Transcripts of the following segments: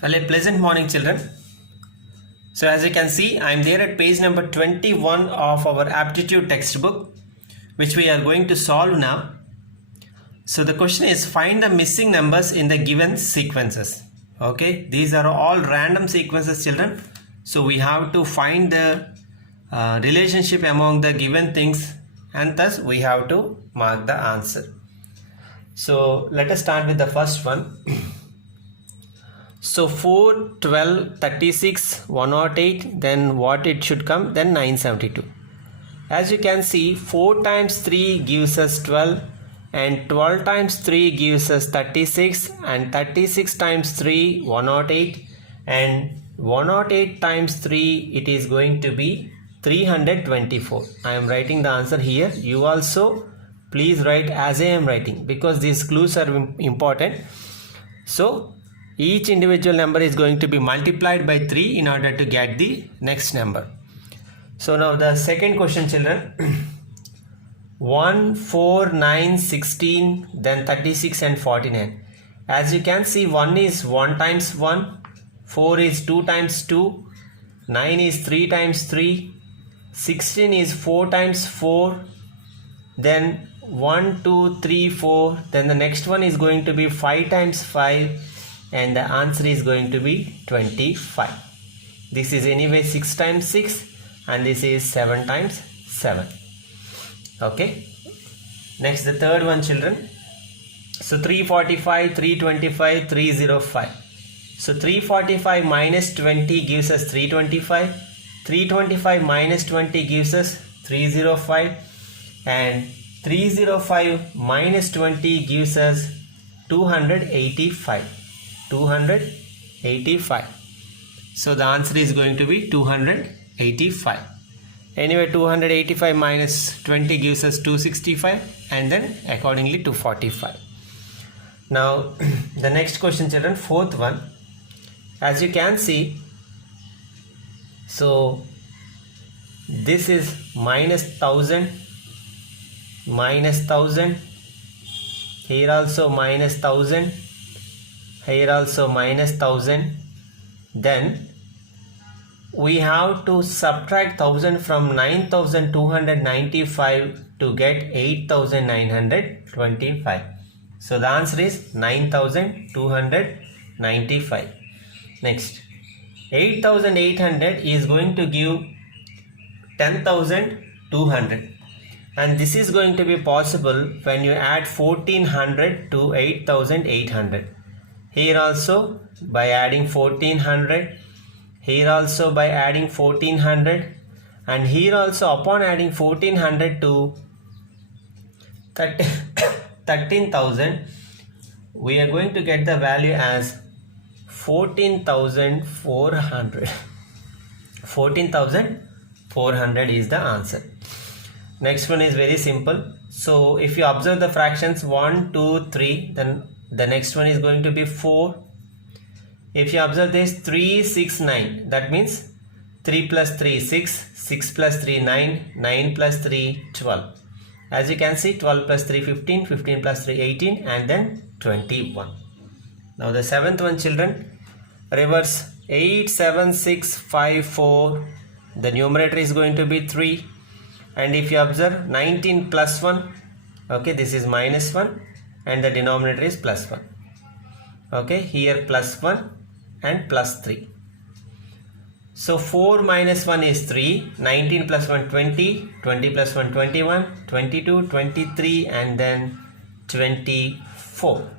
Well, a pleasant morning, children. So, as you can see, I am there at page number 21 of our aptitude textbook, which we are going to solve now. So, the question is find the missing numbers in the given sequences. Okay, these are all random sequences, children. So, we have to find the relationship among the given things, and thus we have to mark the answer. So, let us start with the first one. So 4, 12, 36, 108, then what it should come? Then 972. As you can see, 4 times 3 gives us 12 and 12 times 3 gives us 36 and 36 times 3, 108 and 108 times 3 it is going to be 324. I am writing the answer here. You also please write as I am writing because these clues are important. So each individual number is going to be multiplied by 3 in order to get the next number. So now the second question, children. 1, 4, 9, 16, then 36 and 49. As you can see, 1 is 1 times 1, 4 is 2 times 2, 9 is 3 times 3, 16 is 4 times 4, then 1, 2, 3, 4, then the next one is going to be 5 times 5. And the answer is going to be 25. This is anyway 6 times 6 and this is 7 times 7. Okay. Next the third one, children. So 345, 325, 305. So 345 minus 20 gives us 325. 325 minus 20 gives us 305. And 305 minus 20 gives us 285. 285. So the answer is going to be 285. Anyway, 285 minus 20 gives us 265 and then accordingly 245. Now the next question, children, fourth one. As you can see, so this is minus 1000, minus 1000, here also minus 1000, here also minus 1000. Then we have to subtract 1000 from 9295 to get 8925. So the answer is 9295. Next, 8800 is going to give 10200, and this is going to be possible when you add 1400 to 8800. Here also by adding 1400, here also by adding 1400, and here also upon adding 1400 to 13,000, we are going to get the value as 14,400. 14,400 is the answer. Next one is very simple. So if you observe the fractions 1, 2, 3, then the next one is going to be 4. If you observe this 3, 6, 9, that means 3 plus 3 6, 6 plus 3 9, 9 plus 3 12. As you can see, 12 plus 3 15, 15 plus 3 18 and then 21. Now the seventh one, children, reverse 8 7 6 5 4. The numerator is going to be 3, and if you observe 19 plus 1, okay, this is minus 1 and the denominator is plus 1. Okay, here plus 1 and plus 3. So 4 minus 1 is 3, 19 plus 1 20, 20 plus 1 21, 22, 23 and then 24.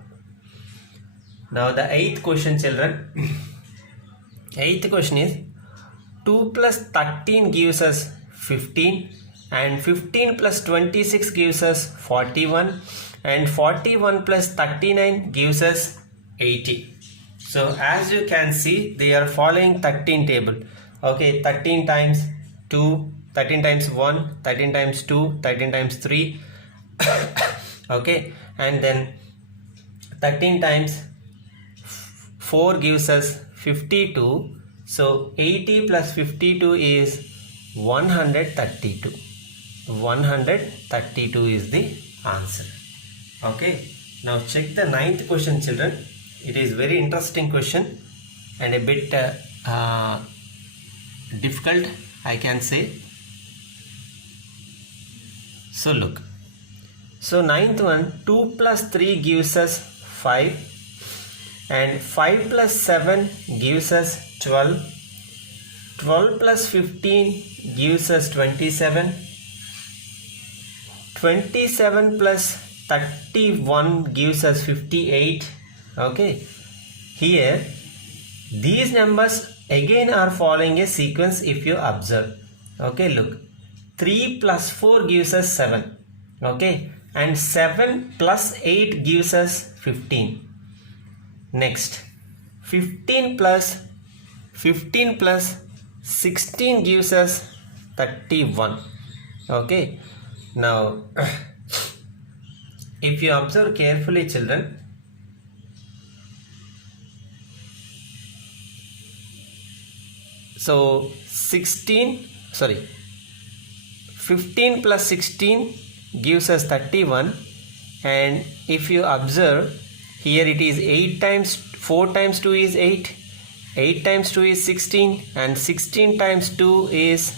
Now the eighth question, children. Eighth question is 2 plus 13 gives us 15 and 15 plus 26 gives us 41 and 41 plus 39 gives us 80. So as you can see, they are following 13 table. Okay, 13 times 2, 13 times 1, 13 times 2, 13 times 3. Okay, and then 13 times 4 gives us 52. So 80 plus 52 is 132. 132 is the answer. Okay, now check the ninth question, children. It is very interesting question. and a bit difficult, I can say. So look, so ninth one, 2 plus 3 gives us 5, and 5 plus 7 gives us 12, 12 plus 15 gives us 27, 27 plus 31 gives us 58. Okay, here these numbers again are following a sequence if you observe. Okay, look, 3 plus 4 gives us 7. Okay, and 7 plus 8 gives us 15. Next, 15 plus 16 gives us 31. Okay, now if you observe carefully, children, so 15 plus 16 gives us 31, and if you observe here, it is 8 times 4 times 2 is 8, 8 times 2 is 16, and 16 times 2 is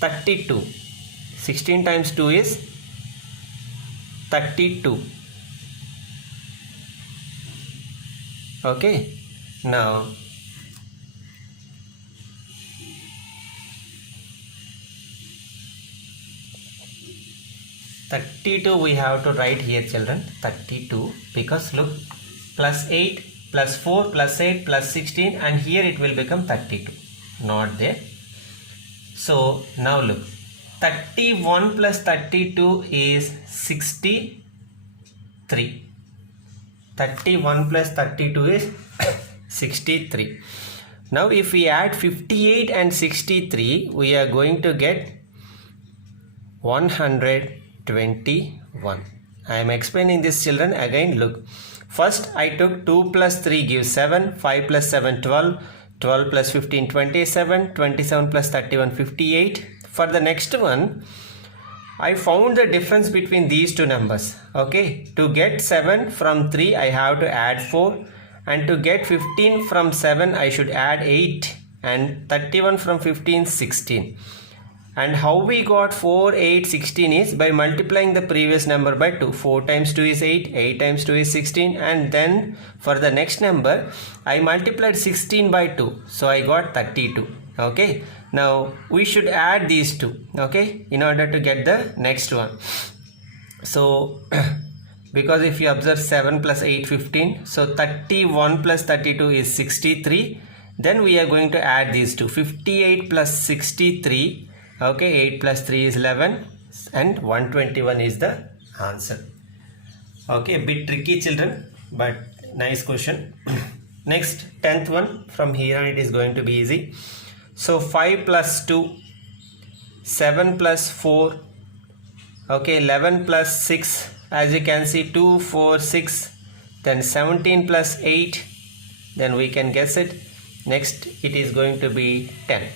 32. 16 times 2 is 32. Okay, now we have to write here, children, 32, because look, plus 8 plus 4 plus 8 plus 16, and here it will become 32, not there. So now look, 31 plus 32 is 63. 31 plus 32 is 63. Now if we add 58 and 63, we are going to get 121. I am explaining this, children, again. Look, first I took 2 plus 3 gives 7, 5 plus 7 12, 12 plus 15 27, 27 plus 31 58. For the next one, I found the difference between these two numbers. Okay, to get 7 from 3 I have to add 4, and to get 15 from 7 I should add 8, and 31 from 15 16. And how we got 4, 8, 16 is by multiplying the previous number by 2. 4 times 2 is 8, 8 times 2 is 16, and then for the next number I multiplied 16 by 2, so I got 32. Okay, now we should add these two, okay, in order to get the next one. So because if you observe 7 plus 8 15, so 31 plus 32 is 63. Then we are going to add these two, 58 plus 63. Okay, 8 plus 3 is 11, and 121 is the answer. Okay, a bit tricky, children, but nice question. Next, 10th one, from here on it is going to be easy. So 5 plus 2, 7 plus 4, okay, 11 plus 6, as you can see, 2, 4, 6, then 17 plus 8, then we can guess it. Next, it is going to be 10.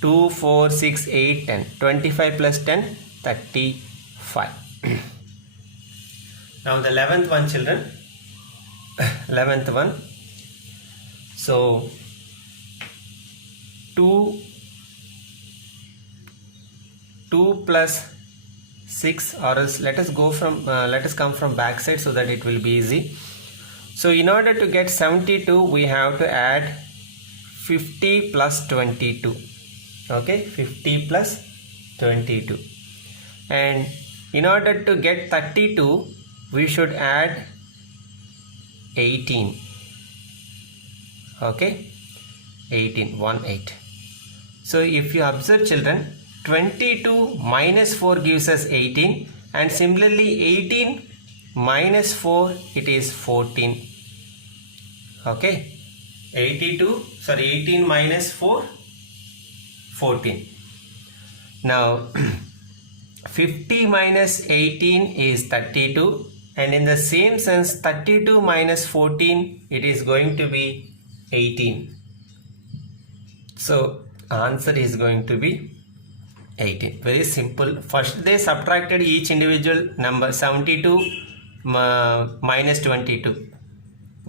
2, 4, 6, 8, 10. 25 plus 10, 35. Now the 11th one, children. 11th one. So 2 plus 6, or else let us come from back side so that it will be easy. So in order to get 72, we have to add 50 plus 22. Okay, 50 plus 22, and in order to get 32 we should add 18. Okay, 18, 1 8. So if you observe, children, 22 minus 4 gives us 18, and similarly 18 minus 4, it is 14. Okay, 18 minus 4, 14. Now 50 minus 18 is 32, and in the same sense 32 minus 14, it is going to be 18. So answer is going to be 18. Very simple. First they subtracted each individual number, 72 minus 22.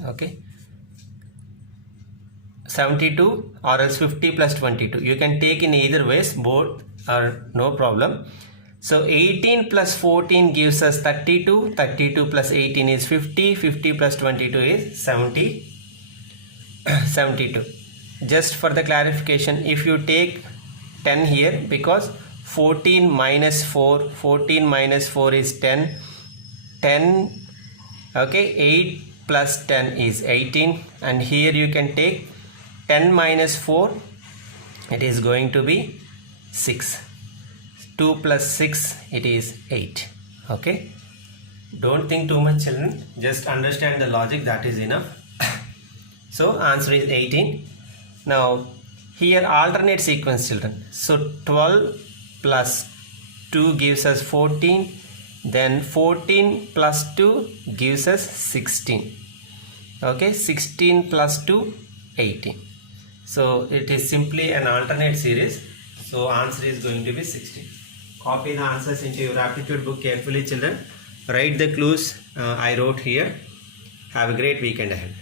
Okay, 72 or else 50 plus 22. You can take in either ways, both are no problem. So 18 plus 14 gives us 32, 32 plus 18 is 50, 50 plus 22 is 70, 72. Just for the clarification, if you take 10 here, because 14 minus 4, 14 minus 4 is 10, 10, okay, 8 plus 10 is 18, and here you can take 10 minus 4, it is going to be 6. 2 plus 6, it is 8. Okay, don't think too much, children, just understand the logic, that is enough. So answer is 18. Now here alternate sequence, children. So 12 plus 2 gives us 14, then 14 plus 2 gives us 16. Okay, 16 plus 2, 18. So it is simply an alternate series. So answer is going to be 16. Copy the answers into your aptitude book carefully, children. Write the clues I wrote here. Have a great weekend ahead.